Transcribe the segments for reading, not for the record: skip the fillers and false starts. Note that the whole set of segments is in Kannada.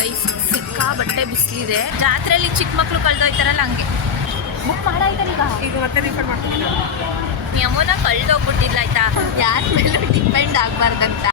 ಗೈಸ್ ಸಿಕ್ಕಾಬಟ್ಟೆ ಬಿಸಿಲಿದೆ. ಜಾತ್ರೆಯಲ್ಲಿ ಚಿಕ್ಕ ಮಕ್ಕಳು ಕಳೆದೋಯ್ತಾರಲ್ಲ ಹಂಗೆ. ಬುಕ್ ಮಾಡಾಯ್ತಾರೆ ಈಗ ಮತ್ತೆ ರಿಫಂಡ್ ಮಾಡ್ತೀನಿ. ಯಮುನ ಕಳೆದೋಗ್ಬಿಟ್ಟಿಲ್ಲ ಆಯ್ತಾ, ಯಾರ ಮೇಲೂ ಡಿಪೆಂಡ್ ಆಗಬಾರ್ದಂತ.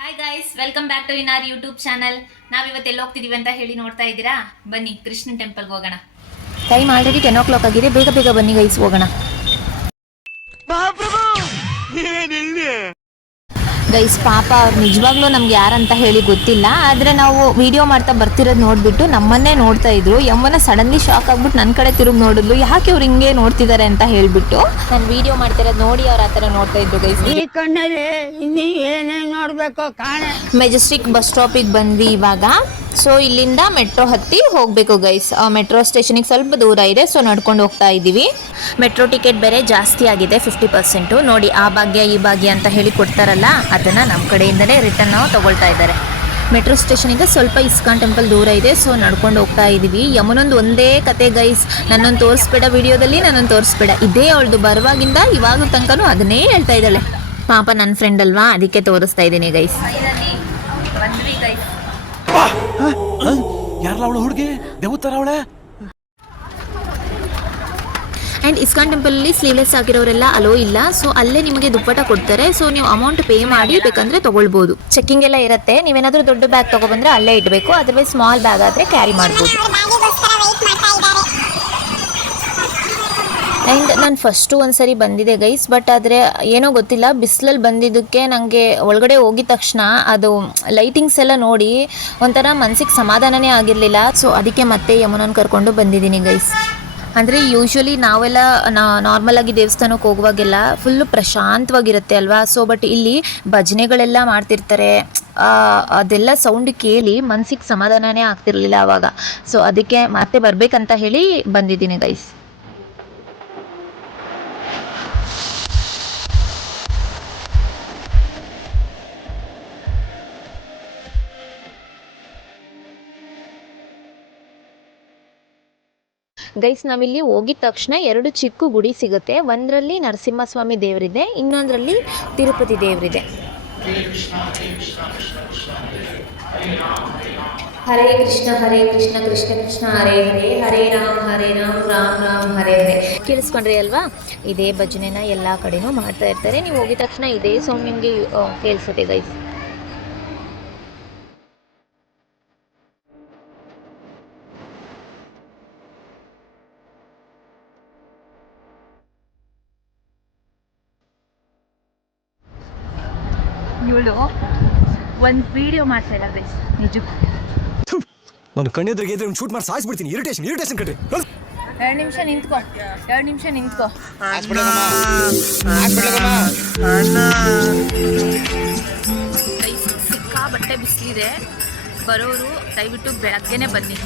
Hi guys, welcome back to in our YouTube channel. ನಾವಿವತ್ತು ಎಲ್ಲಿ ಹೋಗ್ತಿದೀವಿ ಅಂತ ಹೇಳಿ ನೋಡ್ತಾ ಇದ್ದೀರಾ. ಬನ್ನಿ ಕೃಷ್ಣನ್ ಟೆಂಪಲ್ಗೆ ಹೋಗೋಣ. ಟೈಮ್ ಆಲ್ರೆಡಿ 10 o'clock ಆಗಿದೆ. ಬೇಗ ಬೇಗ ಬನ್ನಿ ಗೈಸ್, ಹೋಗೋಣ. ಗೈಸ್ ಪಾಪ ಅವ್ರು ನಿಜವಾಗ್ಲೂ ನಮ್ಗೆ ಯಾರಂತ ಹೇಳಿ ಗೊತ್ತಿಲ್ಲ. ಆದರೆ ನಾವು ವಿಡಿಯೋ ಮಾಡ್ತಾ ಬರ್ತಿರೋದು ನೋಡಿಬಿಟ್ಟು ನಮ್ಮನ್ನೇ ನೋಡ್ತಾ ಇದ್ರು. ಯಮ್ಮನ ಸಡನ್ಲಿ ಶಾಕ್ ಆಗ್ಬಿಟ್ಟು ನನ್ನ ಕಡೆ ತಿರುಗಿ ನೋಡಿದ್ಲು. ಯಾಕೆ ಅವ್ರು ಹಿಂಗೆ ನೋಡ್ತಿದ್ದಾರೆ ಅಂತ ಹೇಳ್ಬಿಟ್ಟು ನಾನು ವಿಡಿಯೋ ಮಾಡ್ತಿರೋದು ನೋಡಿ ಅವ್ರು ಆ ಥರ ನೋಡ್ತಾ ಇದ್ರು ಗೈಸ್. ಈ ಕಣ್ಣಲ್ಲಿ ಇನ್ನೂ ಏನೇನು ನೋಡಬೇಕು ಕಾಣೆ. ಮೆಜೆಸ್ಟಿಕ್ ಬಸ್ ಸ್ಟಾಪಿಗೆ ಬಂದ್ವಿ ಇವಾಗ. ಸೊ ಇಲ್ಲಿಂದ ಮೆಟ್ರೋ ಹತ್ತಿ ಹೋಗಬೇಕು ಗೈಸ್. ಮೆಟ್ರೋ ಸ್ಟೇಷನಿಗೆ ಸ್ವಲ್ಪ ದೂರ ಇದೆ, ಸೊ ನಡ್ಕೊಂಡು ಹೋಗ್ತಾ ಇದ್ದೀವಿ. ಮೆಟ್ರೋ ಟಿಕೆಟ್ ಬೇರೆ ಜಾಸ್ತಿ ಆಗಿದೆ, 50%. ನೋಡಿ ಆ ಭಾಗ್ಯ ಈ ಭಾಗ್ಯ ಅಂತ ಹೇಳಿ ಕೊಡ್ತಾರಲ್ಲ, ಅದನ್ನು ನಮ್ಮ ಕಡೆಯಿಂದಲೇ ರಿಟರ್ನ್ ತೊಗೊಳ್ತಾ ಇದ್ದಾರೆ. ಮೆಟ್ರೋ ಸ್ಟೇಷನಿಂದ ಸ್ವಲ್ಪ ಇಸ್ಕಾನ್ ಟೆಂಪಲ್ ದೂರ ಇದೆ, ಸೊ ನಡ್ಕೊಂಡು ಹೋಗ್ತಾ ಇದ್ದೀವಿ. ಯಮುನೊಂದು ಒಂದೇ ಕತೆ ಗೈಸ್, ನನ್ನನ್ನು ತೋರಿಸ್ಬೇಡ ವಿಡಿಯೋದಲ್ಲಿ, ನನ್ನನ್ನು ತೋರಿಸ್ಬೇಡ, ಇದೇ ಅವಳದು ಬರುವಾಗಿಂದ ಇವಾಗ ತನಕನೂ ಅದನ್ನೇ ಹೇಳ್ತಾ ಇದ್ದಾಳೆ. ಪಾಪ ನನ್ನ ಫ್ರೆಂಡ್ ಅಲ್ವಾ, ಅದಕ್ಕೆ ತೋರಿಸ್ತಾ ಇದ್ದೀನಿ ಗೈಸ್. ಬಂದ್ವಿ ಗೈಸ್. ಯಾರಲ್ಲ ಅವಳು ಹುಡುಗಿ ದೇವತರ ಅವಳೆ. ಆ್ಯಂಡ್ ಇಸ್ಕಾನ್ ಟೆಂಪಲಲ್ಲಿ ಸ್ಲೀವ್ಲೆಸ್ ಆಗಿರೋರೆಲ್ಲ ಅಲೋ ಇಲ್ಲ. ಸೊ ಅಲ್ಲೇ ನಿಮಗೆ ದುಪ್ಪಟ್ಟ ಕೊಡ್ತಾರೆ. ಸೊ ನೀವು ಅಮೌಂಟ್ ಪೇ ಮಾಡಿ ಬೇಕಂದ್ರೆ ತೊಗೊಳ್ಬೋದು. ಚೆಕ್ಕಿಂಗ್ ಎಲ್ಲ ಇರುತ್ತೆ. ನೀವೇನಾದರೂ ದೊಡ್ಡ ಬ್ಯಾಗ್ ತೊಗೊಬಂದ್ರೆ ಅಲ್ಲೇ ಇಡಬೇಕು, ಅದರ್ವೈಸ್ ಸ್ಮಾಲ್ ಬ್ಯಾಗ್ ಆದರೆ ಕ್ಯಾರಿ ಮಾಡ್ಬೋದು. ಆ್ಯಂಡ್ ನಾನು ಫಸ್ಟು ಒಂದು ಸರಿ ಬಂದಿದೆ ಗೈಸ್, ಬಟ್ ಆದರೆ ಏನೋ ಗೊತ್ತಿಲ್ಲ, ಬಿಸಿಲಲ್ಲಿ ಬಂದಿದ್ದಕ್ಕೆ ನನಗೆ ಒಳಗಡೆ ಹೋಗಿದ ತಕ್ಷಣ ಅದು ಲೈಟಿಂಗ್ಸ್ ಎಲ್ಲ ನೋಡಿ ಒಂಥರ ಮನಸ್ಸಿಗೆ ಸಮಾಧಾನನೇ ಆಗಿರಲಿಲ್ಲ. ಸೊ ಅದಕ್ಕೆ ಮತ್ತೆ ಯಮುನನ್ನು ಕರ್ಕೊಂಡು ಬಂದಿದ್ದೀನಿ ಗೈಸ್. ಅಂದರೆ ಯೂಶ್ವಲಿ ನಾವೆಲ್ಲ ನಾರ್ಮಲಾಗಿ ದೇವಸ್ಥಾನಕ್ಕೆ ಹೋಗುವಾಗೆಲ್ಲ ಫುಲ್ಲು ಪ್ರಶಾಂತವಾಗಿರುತ್ತೆ ಅಲ್ವಾ. ಸೊ ಬಟ್ ಇಲ್ಲಿ ಭಜನೆಗಳೆಲ್ಲ ಮಾಡ್ತಿರ್ತಾರೆ, ಅದೆಲ್ಲ ಸೌಂಡ್ ಕೇಳಿ ಮನಸ್ಸಿಗೆ ಸಮಾಧಾನನೇ ಆಗ್ತಿರ್ಲಿಲ್ಲ ಆವಾಗ. ಸೊ ಅದಕ್ಕೆ ಮತ್ತೆ ಬರಬೇಕಂತ ಹೇಳಿ ಬಂದಿದ್ದೀನಿ ಗೈಸ್. ಗೈಸ್ ನಾವಿಲ್ಲಿ ಹೋಗಿದ ತಕ್ಷಣ 2 ಚಿಕ್ಕ ಗುಡಿ ಸಿಗುತ್ತೆ. ಒಂದರಲ್ಲಿ ನರಸಿಂಹಸ್ವಾಮಿ ದೇವರಿದೆ, ಇನ್ನೊಂದರಲ್ಲಿ ತಿರುಪತಿ ದೇವರಿದೆ. ಹರೇ ಕೃಷ್ಣ ಕೃಷ್ಣ ಕೃಷ್ಣ ಹರೇ ಹರೇ, ಹರೇ ರಾಮ್ ರಾಮ್ ರಾಮ್ ಹರೇ ಹರೇ. ಕೇಳಿಸ್ಕೊಂಡ್ರಿ ಅಲ್ವಾ, ಇದೇ ಭಜನೆನ ಎಲ್ಲ ಕಡೆನೂ ಮಾಡ್ತಾ ಇರ್ತಾರೆ. ನೀವು ಹೋಗಿದ ತಕ್ಷಣ ಇದೇ ಸೌಂಡ್ ನಿಮಗೆ ಕೇಳಿಸುತ್ತೆ ಗೈಸ್. ಇವಳು ಒಂದು ವಿಡಿಯೋ ಮಾಡ್ತಾ ಇಲ್ಲ ಗೈಸ್, ನಿಜಕ್ಕೂ. ನಾನು ಕಣ್ಣೆದ್ರಿಗೆ ಇದ್ರೆ ಶೂಟ್ ಮಾಡಿ ಸಾಯಿಸ್ಬಿಡ್ತೀನಿ. ಇರಿಟೇಷನ್ ಕಟ್ರಿ. 2 ನಿಮಿಷ ನಿಂತ್ಕೋ. ಗೈಸ್ ಸಿಕ್ಕಾಬಟ್ಟೆ ಬಿಸಿಲಿದೆ. ಬರೋರು ದಯವಿಟ್ಟು ಬೆಳಗ್ಗೆನೆ ಬನ್ನಿ.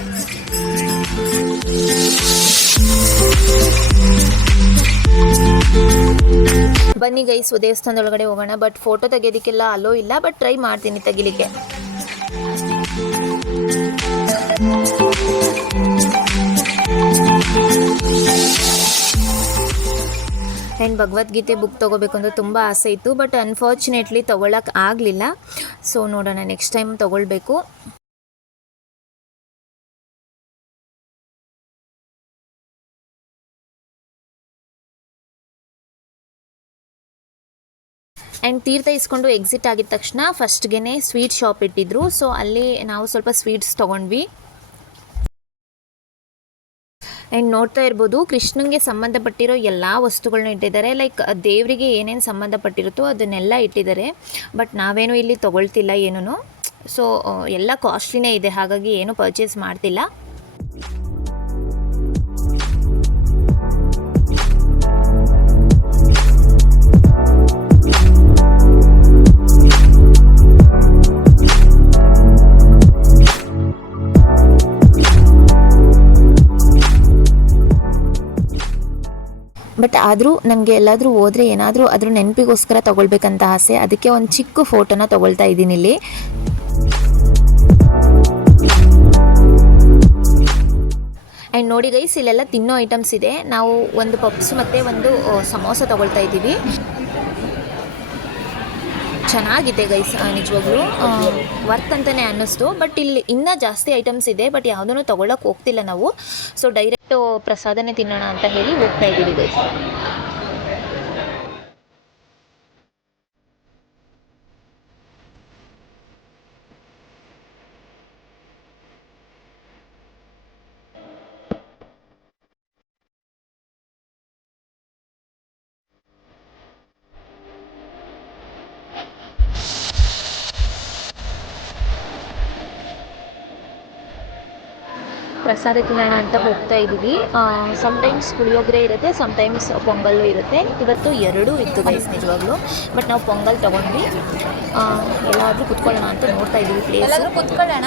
ಬನ್ನಿ ಗೈಸ್, ದೇವಸ್ಥಾನದೊಳಗಡೆ ಹೋಗೋಣ. ಬಟ್ ಫೋಟೋ ತೆಗೆಯೋದಕ್ಕೆಲ್ಲ ಅಲೋ ಇಲ್ಲ, ಬಟ್ ಟ್ರೈ ಮಾಡ್ತೀನಿ ತೆಗಿಲಿಕ್ಕೆ. ಆ್ಯಂಡ್ ಭಗವದ್ಗೀತೆ ಬುಕ್ ತೊಗೋಬೇಕು ಅಂತ ತುಂಬ ಆಸೆ ಇತ್ತು, ಬಟ್ ಅನ್ಫಾರ್ಚುನೇಟ್ಲಿ ತೊಗೊಳಕ್ಕೆ ಆಗಲಿಲ್ಲ. ಸೊ ನೋಡೋಣ, ನೆಕ್ಸ್ಟ್ ಟೈಮ್ ತೊಗೊಳ್ಬೇಕು. ಆ್ಯಂಡ್ ತೀರ್ಥ ಇಸ್ಕೊಂಡು ಎಕ್ಸಿಟ್ ಆಗಿದ ತಕ್ಷಣ ಫಸ್ಟ್ಗೆ ಸ್ವೀಟ್ ಶಾಪ್ ಇಟ್ಟಿದ್ರು. ಸೊ ಅಲ್ಲಿ ನಾವು ಸ್ವಲ್ಪ ಸ್ವೀಟ್ಸ್ ತೊಗೊಂಡ್ವಿ. ಆ್ಯಂಡ್ ನೋಡ್ತಾ ಇರ್ಬೋದು, ಕೃಷ್ಣಂಗೆ ಸಂಬಂಧಪಟ್ಟಿರೋ ಎಲ್ಲ ವಸ್ತುಗಳನ್ನ ಇಟ್ಟಿದ್ದಾರೆ. ಲೈಕ್ ದೇವರಿಗೆ ಏನೇನು ಸಂಬಂಧಪಟ್ಟಿರುತ್ತೋ ಅದನ್ನೆಲ್ಲ ಇಟ್ಟಿದ್ದಾರೆ. ಬಟ್ ನಾವೇನು ಇಲ್ಲಿ ತೊಗೊಳ್ತಿಲ್ಲ ಏನೂ. ಸೊ ಎಲ್ಲ ಕಾಸ್ಟ್ಲಿನೇ ಇದೆ, ಹಾಗಾಗಿ ಏನೂ ಪರ್ಚೇಸ್ ಮಾಡ್ತಿಲ್ಲ. ಬಟ್ ಆದರೂ ನನಗೆ ಎಲ್ಲಾದರೂ ಹೋದರೆ ಏನಾದರೂ ಅದ್ರ ನೆನಪಿಗೋಸ್ಕರ ತೊಗೊಳ್ಬೇಕಂತ ಆಸೆ. ಅದಕ್ಕೆ ಒಂದು ಚಿಕ್ಕ ಫೋಟೋನ ತೊಗೊಳ್ತಾ ಇದ್ದೀನಿ ಇಲ್ಲಿ. ಆ್ಯಂಡ್ ನೋಡಿ ಗೈಸ್ ಇಲ್ಲೆಲ್ಲ ತಿನ್ನೋ ಐಟಮ್ಸ್ ಇದೆ. ನಾವು ಒಂದು ಪಪ್ಸ್ ಮತ್ತು ಒಂದು ಸಮೋಸ ತೊಗೊಳ್ತಾ ಇದ್ದೀವಿ. ಚೆನ್ನಾಗಿದೆ ಗೈಸ್, ನಿಜವಾಗ್ಲೂ ವರ್ತ್ ಅಂತಲೇ ಅನ್ನಿಸ್ತು. ಬಟ್ ಇಲ್ಲಿ ಇನ್ನೂ ಜಾಸ್ತಿ ಐಟಮ್ಸ್ ಇದೆ, ಬಟ್ ಯಾವುದನ್ನು ತೊಗೊಳಕ್ಕೆ ಹೋಗ್ತಿಲ್ಲ ನಾವು. ಸೊ ಡೈರೆಕ್ಟು ಪ್ರಸಾದನೇ ತಿನ್ನೋಣ ಅಂತ ಹೇಳಿ ಹೋಗ್ತಾ ಇದ್ದೀವಿ ಗೈಸ್. ಪ್ರಸಾದ ತಿನ್ನೋಣ ಅಂತ ಹೋಗ್ತಾ ಇದ್ದೀವಿ. ಸಮ್ಟೈಮ್ಸ್ ಪುಳಿಯೋಗರೆ ಇರುತ್ತೆ, ಸಮ್ಟೈಮ್ಸ್ ಪೊಂಗಲ್ಲು ಇರುತ್ತೆ. ಇವತ್ತು ಎರಡೂ ಇತ್ತು ಗೈಸ್ ನಿಜವಾಗ್ಲೂ. ಬಟ್ ನಾವು ಪೊಂಗಲ್ ತೊಗೊಂಡ್ವಿ. ಎಲ್ಲಾದರೂ ಕುತ್ಕೊಳ್ಳೋಣ ಅಂತ ನೋಡ್ತಾ ಇದ್ದೀವಿ ಪ್ಲೇಸ್. ಎಲ್ಲಾದರೂ ಕುತ್ಕೊಳ್ಳೋಣ.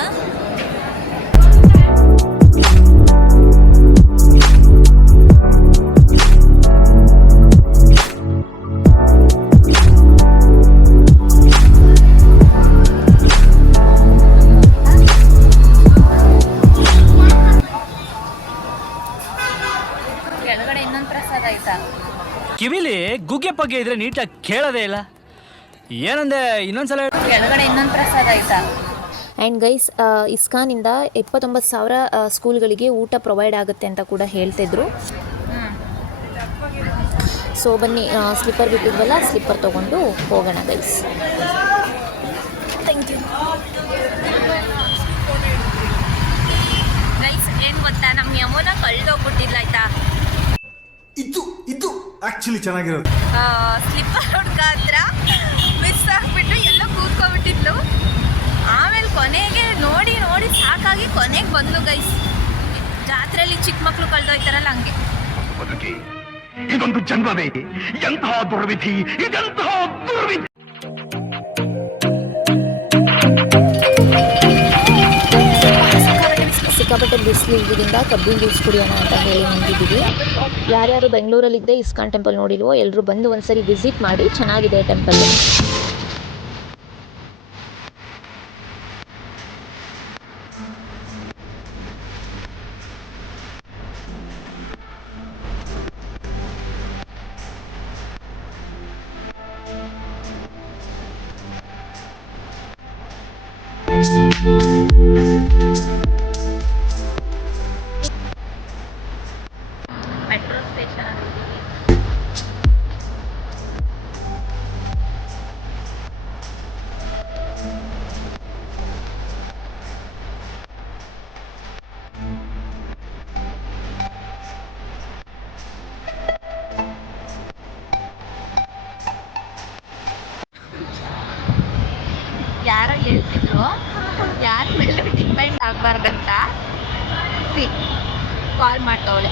ಕೆಳಗಡೆ ಇನ್ನೊಂದು ಪ್ರಸಾದ ಆಯ್ತಾ? ಕಿವಿಲಿ ಗುಗ್ಗೆ ಪಗ್ಗೆ ಇದ್ರೆ ನೀಟಾಗಿ ಕೇಳೋದೇ ಇಲ್ಲ. ಏನಂದೆ ಇನ್ನೊಂದ್ಸಲ? ಕೆಳಗಡೆ ಇನ್ನೊಂದು ಪ್ರಸಾದ ಆಯ್ತಾ? ಆ್ಯಂಡ್ ಗೈಸ್, ಇಸ್ಕಾನಿಂದ 29,000 ಸ್ಕೂಲ್ಗಳಿಗೆ ಊಟ ಪ್ರೊವೈಡ್ ಆಗುತ್ತೆ ಅಂತ ಕೂಡ ಹೇಳ್ತಿದ್ರು. ಸೊ ಬನ್ನಿ, ಸ್ಲಿಪ್ಪರ್ ಬಿಟ್ಟಿದ್ವಲ್ಲ, ಸ್ಲಿಪ್ಪರ್ ತೊಗೊಂಡು ಹೋಗೋಣ ಗೈಸ್. Thank you guys. ಏನು ಗೊತ್ತಾ, ನಮ್ಮ ಯಮುನ ಕಳೆದೋಗ್ಬಿಟ್ಟಿಲ್ಲ ಆಯ್ತಾ. ಇದು ಆಕ್ಚುಲಿ ಚೆನ್ನಾಗಿರೋದು. ಸ್ಲಿಪ್ಪರ್ ಹುಡ್ಕ ಹತ್ರ ಮಿಸ್ ಆಗಿಬಿಟ್ಟು ಎಲ್ಲೋ ಕೂತ್ಕೊಬಿಟ್ಟಿದ್ಲು. ಆಮೇಲೆ ಕೊನೆಗೆ ನೋಡಿ ಸಾಕಾಗಿ ಕೊನೆಗೆ ಬಂದು ಗೈಸ್. ಜಾತ್ರೆಯಲ್ಲಿ ಚಿಕ್ಕ ಮಕ್ಕಳು ಕಳೆದೋಯ್ತಾರಲ್ಲ ಹಂಗೆ. ಇದೊಂದು ಜನ್ಮವೇ, ಎಂತಹ ದುರ್ವಿಧಿ, ಇದೆಂತಹ ದುರ್ವಿಧಿ. ಸಿಕ್ಕಾಪಟ್ಟೆ ಬಿಸಿಲು ಇರೋದ್ರಿಂದ ಕಬ್ಬಿನ ಜ್ಯೂಸ್ ಕುಡಿಯೋಣ ಅಂತ ಹೇಳಿ ನಿಂತಿದ್ದೀವಿ. ಯಾರ್ಯಾರು ಬೆಂಗಳೂರಲ್ಲಿದ್ದೆ ಇಸ್ಕಾನ್ ಟೆಂಪಲ್ ನೋಡಿಲ್ವೋ ಎಲ್ಲರೂ ಬಂದು ಒಂದ್ಸರಿ ವಿಸಿಟ್ ಮಾಡಿ, ಚೆನ್ನಾಗಿದೆ ಟೆಂಪಲ್. ಮೆಟ್ರೋ ಸ್ಟೇಷನ್ ಯಾರೋ ಹೇಳ್ತಿದ್ರು ಯಾರ ಮೇಲೆ ಡಿಪೆಂಡ್ ಆಗಬಾರ್ದಂತ. ಕಾಲ್ ಮಾಡ್ತವಳೆ.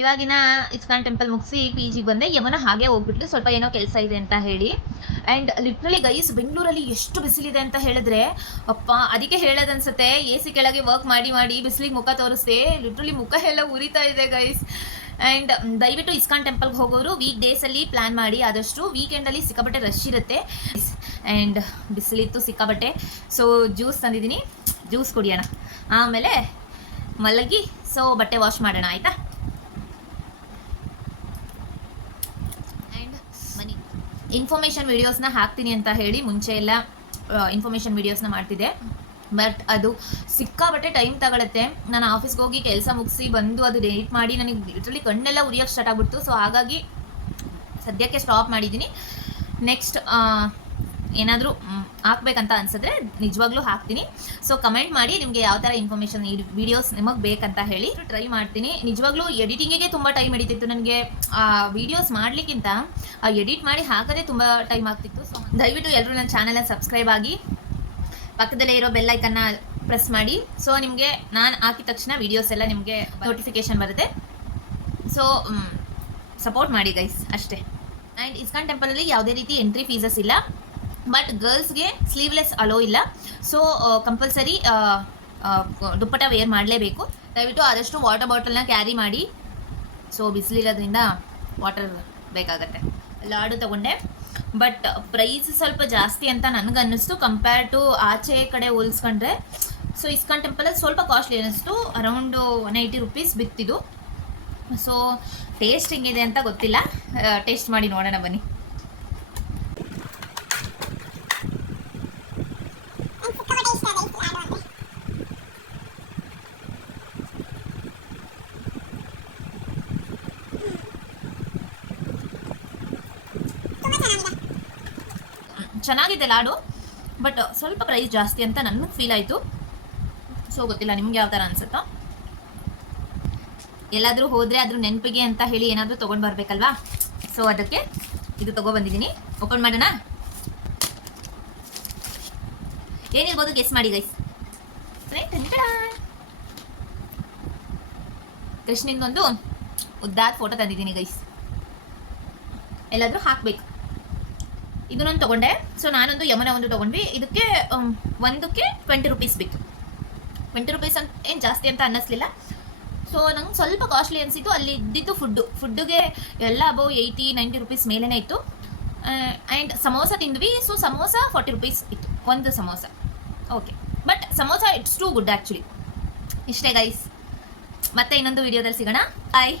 ಇವಾಗಿನ ಇಸ್ಕಾನ್ ಟೆಂಪಲ್ ಮುಗಿಸಿ PGಗೆ ಬಂದೆ. ಯಮುನ ಹಾಗೆ ಹೋಗ್ಬಿಟ್ಲು, ಸ್ವಲ್ಪ ಏನೋ ಕೆಲಸ ಇದೆ ಅಂತ ಹೇಳಿ. ಆ್ಯಂಡ್ ಲಿಟ್ರಲಿ ಗೈಸ್, ಬೆಂಗಳೂರಲ್ಲಿ ಎಷ್ಟು ಬಿಸಿಲಿದೆ ಅಂತ ಹೇಳಿದ್ರೆ ಅಪ್ಪ, ಅದಕ್ಕೆ ಹೇಳೋದನ್ಸುತ್ತೆ AC ಕೆಳಗೆ ವರ್ಕ್ ಮಾಡಿ ಬಿಸಿಲಿಗೆ ಮುಖ ತೋರಿಸ್ದೆ. ಲಿಟ್ರಲಿ ಮುಖ ಎಲ್ಲ ಉರಿತಾ ಇದೆ ಗೈಸ್. ಆ್ಯಂಡ್ ದಯವಿಟ್ಟು ಇಸ್ಕಾನ್ ಟೆಂಪಲ್ಗೆ ಹೋಗೋರು ವೀಕ್ ಡೇಸಲ್ಲಿ ಪ್ಲ್ಯಾನ್ ಮಾಡಿ, ಆದಷ್ಟು ವೀಕೆಂಡಲ್ಲಿ ಸಿಕ್ಕಾಬಟ್ಟೆ ರಶ್ ಇರುತ್ತೆ. ಆ್ಯಂಡ್ ಬಿಸಿಲಿತ್ತು ಸಿಕ್ಕಾಬಟ್ಟೆ. ಸೊ ಜ್ಯೂಸ್ ತಂದಿದ್ದೀನಿ, ಜ್ಯೂಸ್ ಕುಡಿಯೋಣ, ಆಮೇಲೆ ಮಲಗಿ ಸೊ ಬಟ್ಟೆ ವಾಶ್ ಮಾಡೋಣ ಆಯಿತಾ. ಇನ್ಫಾರ್ಮೇಷನ್ ವೀಡಿಯೋಸ್ನ ಹಾಕ್ತೀನಿ ಅಂತ ಹೇಳಿ ಮುಂಚೆ ಎಲ್ಲ ಇನ್ಫಾರ್ಮೇಷನ್ ವೀಡಿಯೋಸ್ನ ಮಾಡ್ತಿದ್ದೆ. ಬಟ್ ಅದು ಸಿಕ್ಕಾಬಟ್ಟೆ ಟೈಮ್ ತಗೊಳುತ್ತೆ. ನಾನು ಆಫೀಸ್ಗೆ ಹೋಗಿ ಕೆಲಸ ಮುಗಿಸಿ ಬಂದು ಅದು ಎಡಿಟ್ ಮಾಡಿ ನನಗೆ ಲಿಟ್ರಲಿ ಕಣ್ಣೆಲ್ಲ ಉರಿಯೋಕ್ಕೆ ಸ್ಟಾರ್ಟ್ ಆಗ್ಬಿಡ್ತು. ಸೊ ಹಾಗಾಗಿ ಸದ್ಯಕ್ಕೆ ಸ್ಟಾಪ್ ಮಾಡಿದ್ದೀನಿ. ನೆಕ್ಸ್ಟ್ ಏನಾದರೂ ಹಾಕ್ಬೇಕಂತ ಅನ್ಸಿದ್ರೆ ನಿಜವಾಗ್ಲೂ ಹಾಕ್ತೀನಿ. ಸೊ ಕಮೆಂಟ್ ಮಾಡಿ ನಿಮಗೆ ಯಾವ ಥರ ಇನ್ಫಾರ್ಮೇಷನ್ ಈ ವಿಡಿಯೋಸ್ ನಿಮಗೆ ಬೇಕಂತ ಹೇಳಿ ಟ್ರೈ ಮಾಡ್ತೀನಿ. ನಿಜವಾಗ್ಲೂ ಎಡಿಟಿಂಗಿಗೆ ತುಂಬ ಟೈಮ್ ಹಿಡಿತಿತ್ತು ನನಗೆ. ವೀಡಿಯೋಸ್ ಮಾಡಲಿಕ್ಕಿಂತ ಎಡಿಟ್ ಮಾಡಿ ಹಾಕೋದೇ ತುಂಬ ಟೈಮ್ ಆಗ್ತಿತ್ತು. ಸೊ ದಯವಿಟ್ಟು ಎಲ್ಲರೂ ನನ್ನ ಚಾನಲ್ನ ಸಬ್ಸ್ಕ್ರೈಬ್ ಆಗಿ ಪಕ್ಕದಲ್ಲೇ ಇರೋ ಬೆಲ್ ಐಕನ್ನ ಪ್ರೆಸ್ ಮಾಡಿ. ಸೊ ನಿಮಗೆ ನಾನು ಹಾಕಿದ ತಕ್ಷಣ ವೀಡಿಯೋಸ್ ಎಲ್ಲ ನಿಮಗೆ ನೋಟಿಫಿಕೇಶನ್ ಬರುತ್ತೆ. ಸೊ ಸಪೋರ್ಟ್ ಮಾಡಿ ಗೈಸ್ ಅಷ್ಟೇ. ಆ್ಯಂಡ್ ಇಸ್ಕಾನ್ ಟೆಂಪಲಲ್ಲಿ ಯಾವುದೇ ರೀತಿ ಎಂಟ್ರಿ ಫೀಸಸ್ ಇಲ್ಲ. ಬಟ್ ಗರ್ಲ್ಸ್ಗೆ ಸ್ಲೀವ್ಲೆಸ್ ಅಲೋ ಇಲ್ಲ. ಸೊ ಕಂಪಲ್ಸರಿ ದುಪ್ಪಟ ವೇರ್ ಮಾಡಲೇಬೇಕು. ದಯವಿಟ್ಟು ಆದಷ್ಟು ವಾಟರ್ ಬಾಟಲ್ನ ಕ್ಯಾರಿ ಮಾಡಿ. ಸೊ ಬಿಸಿಲಿರೋದ್ರಿಂದ ವಾಟರ್ ಬೇಕಾಗತ್ತೆ. ಲಾಡು ತಗೊಂಡೆ, ಬಟ್ ಪ್ರೈಸ್ ಸ್ವಲ್ಪ ಜಾಸ್ತಿ ಅಂತ ನನಗನ್ನಿಸ್ತು ಕಂಪೇರ್ ಟು ಆಚೆ ಕಡೆ ಹೋಲಿಸ್ಕೊಂಡ್ರೆ. ಸೊ ಇಸ್ಕಾನ್ ಟೆಂಪಲಲ್ಲಿ ಸ್ವಲ್ಪ ಕಾಸ್ಟ್ಲಿ ಅನ್ನಿಸ್ತು, ಅರೌಂಡು 180 ರುಪೀಸ್ ಬಿತ್ತಿದ್ದು. ಸೊ ಟೇಸ್ಟ್ ಹೆಂಗಿದೆ ಅಂತ ಗೊತ್ತಿಲ್ಲ, ಟೇಸ್ಟ್ ಮಾಡಿ ನೋಡೋಣ ಬನ್ನಿ. ಚೆನ್ನಾಗಿದೆ ಲಾಡು, ಬಟ್ ಸ್ವಲ್ಪ ಪ್ರೈಸ್ ಜಾಸ್ತಿ ಅಂತ ನನಗೆ ಫೀಲ್ ಆಯಿತು. ಸೊ ಗೊತ್ತಿಲ್ಲ ನಿಮ್ಗೆ ಯಾವ ಥರ ಅನ್ಸುತ್ತೋ. ಎಲ್ಲಾದರೂ ಹೋದರೆ ಅದ್ರ ನೆನಪಿಗೆ ಅಂತ ಹೇಳಿ ಏನಾದರೂ ತೊಗೊಂಡು ಬರಬೇಕಲ್ವಾ. ಸೊ ಅದಕ್ಕೆ ಇದು ತೊಗೊಬಂದಿದ್ದೀನಿ. ಓಪನ್ ಮಾಡೋಣ. ಏನಿರ್ಬೋದು ಗೆಸ್ ಮಾಡಿ ಗೈಸ್. ಕೃಷ್ಣನಿಗೊಂದು ಉದ್ದಾದ ಫೋಟೋ ತಂದಿದ್ದೀನಿ ಗೈಸ್, ಎಲ್ಲಾದರೂ ಹಾಕಬೇಕು. ಇದು ನಾನು ತೊಗೊಂಡೆ. ಸೊ ನಾನೊಂದು ಯಮುನಾ ಒಂದು ತೊಗೊಂಡ್ವಿ. ಇದಕ್ಕೆ ಒಂದಕ್ಕೆ 20 ರುಪೀಸ್ ಬಿತ್ತು. 20 ರುಪೀಸ್ ಅಂತ ಏನು ಜಾಸ್ತಿ ಅಂತ ಅನ್ನಿಸ್ಲಿಲ್ಲ. ಸೊ ನಂಗೆ ಸ್ವಲ್ಪ ಕಾಸ್ಟ್ಲಿ ಅನಿಸಿತ್ತು. ಅಲ್ಲಿ ಇದ್ದಿದ್ದು ಫುಡ್ಡುಗೆ ಎಲ್ಲ ಅಬೌವ್ 80-90 ರುಪೀಸ್ ಮೇಲೇ ಇತ್ತು. ಆ್ಯಂಡ್ ಸಮೋಸ ತಿಂದ್ವಿ. ಸೊ ಸಮೋಸ 40 ರುಪೀಸ್ ಇತ್ತು ಒಂದು samosa. Okay, but samosa it's too good actually. ಇಷ್ಟೇ ಗೈಸ್, ಮತ್ತೆ ಇನ್ನೊಂದು ವಿಡಿಯೋದಲ್ಲಿ ಸಿಗೋಣ. ಬಾಯ್.